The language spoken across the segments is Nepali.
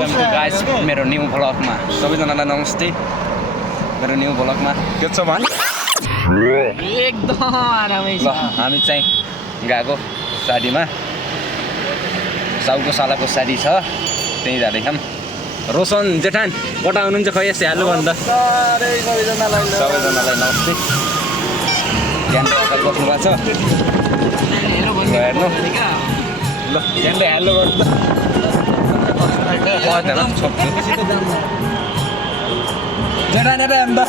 वेलकम टु गाइस मेरो न्यू भ्लगमा सबैजनालाई नमस्ते मेरो न्यू भ्लगमा के छ भन् एकदम आरामै छ ल हामी चाहिँ गएको साडीमा साउको सालाको साडी छ त्यही जाँदैछौँ रोशन जेठान कता हुनुहुन्छ खै यस्तो हाल्नु भन्दा सबैजनालाई नमस्ते ज्ञानले अकल बस्नु भएको छ हेर्नु ल ज्ञानले हेलो गर्नु जेठान यता हेर्नु त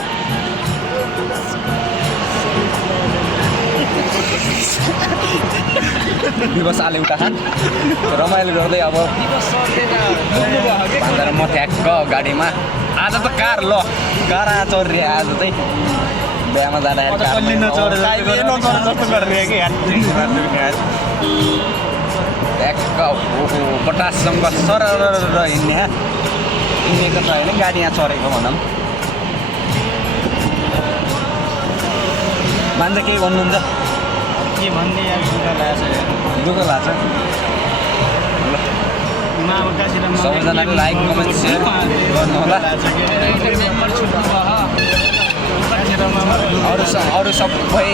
दिवस आले उता खान रमाइलो गर्दै अब भन्दा म ठ्याक्क गाडीमा आज त कार ल कार चढ्रे आज चाहिँ बिहामा जाँदाखेरि ठ्याक्क पटाससँग सर हिँड्ने हिँडेको छ होइन गाडी यहाँ चढेको भनौँ मान्छे केही भन्नुहुन्छ के भन्ने यार दुःख लाग्छ सबैजनाको लाइक कमेन्ट सेयर गर्नु होला अरू सबै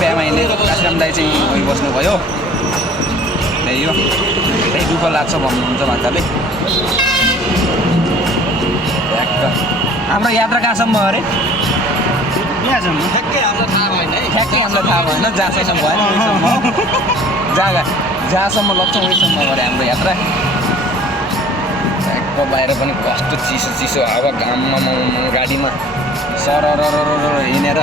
बिहामा हिँड्ने काशीराम दाइ चाहिँ बस्नुभयो त्यही हो त्यही दुःख लाग्छ भन्नुहुन्छ मान्छेले हाम्रो यात्रा कहाँसम्म अरे ठ्याक्कै हामीलाई थाहा भएन है ठ्याक्कै हामीलाई थाहा भएन जहाँसम्म भएन उहीसम्म जहाँसम्म लग्छौँ उहीसम्म गरे हाम्रो यात्रा ठ्याक्क बाहिर पनि कस्तो चिसो चिसो हावा घाममा गाडीमा सरर हिँडेर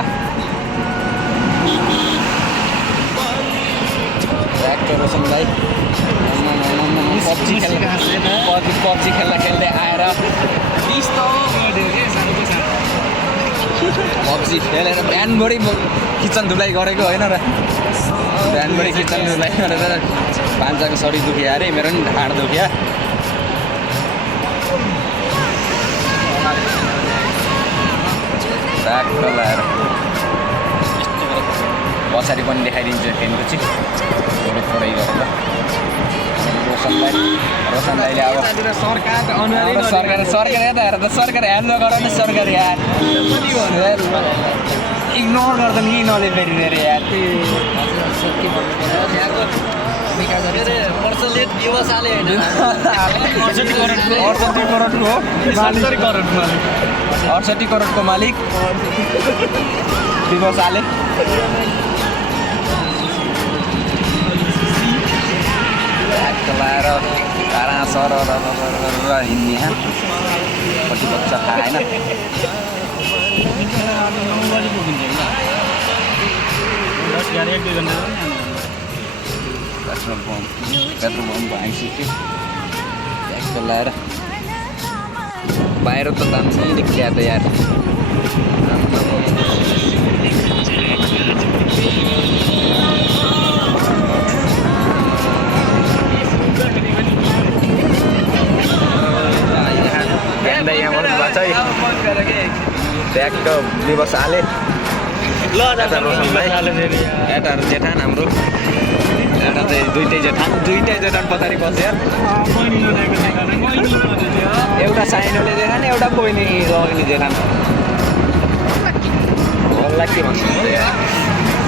ठ्याक्क रोशनलाई पब्जी खेल्दा खेल्दै आएर पब्जी खेलेर बिहानभरि किचन धुलाइ गरेको होइन र बिहानभरि किचन धुलाइ गरेर भान्साको शरीर दुखिया अरे मेरो पनि ढाड दुखिया ट्याक्क लगाएर पछाडि पनि देखाइदिन्छु ट्रेनको चाहिँ थोरै गरेर रोशन दाइले अब सरकार यता हेर त सरकार ह्यान्ड गर नि सरकार यार इग्नोर गर्दा नि नले फेरि फेरि यार अडसठी करोडको मालिक दिवस आले लाएर कारा सर हिँड्ने कति बच्च थाहा होइन पेट्रोल पम्प आइसक्यो ट्याक्क लाएर बाहिर त दामी देखिया त यार ट्याक्क दिवस आले यता रोशनलाई यता जेठान हाम्रो यता चाहिँ दुइटै जेठान पछाडि बस्यो एउटा साइनोले जेठान एउटा बहिनी रोहिणी जेठान होला के भन्नुहुन्छ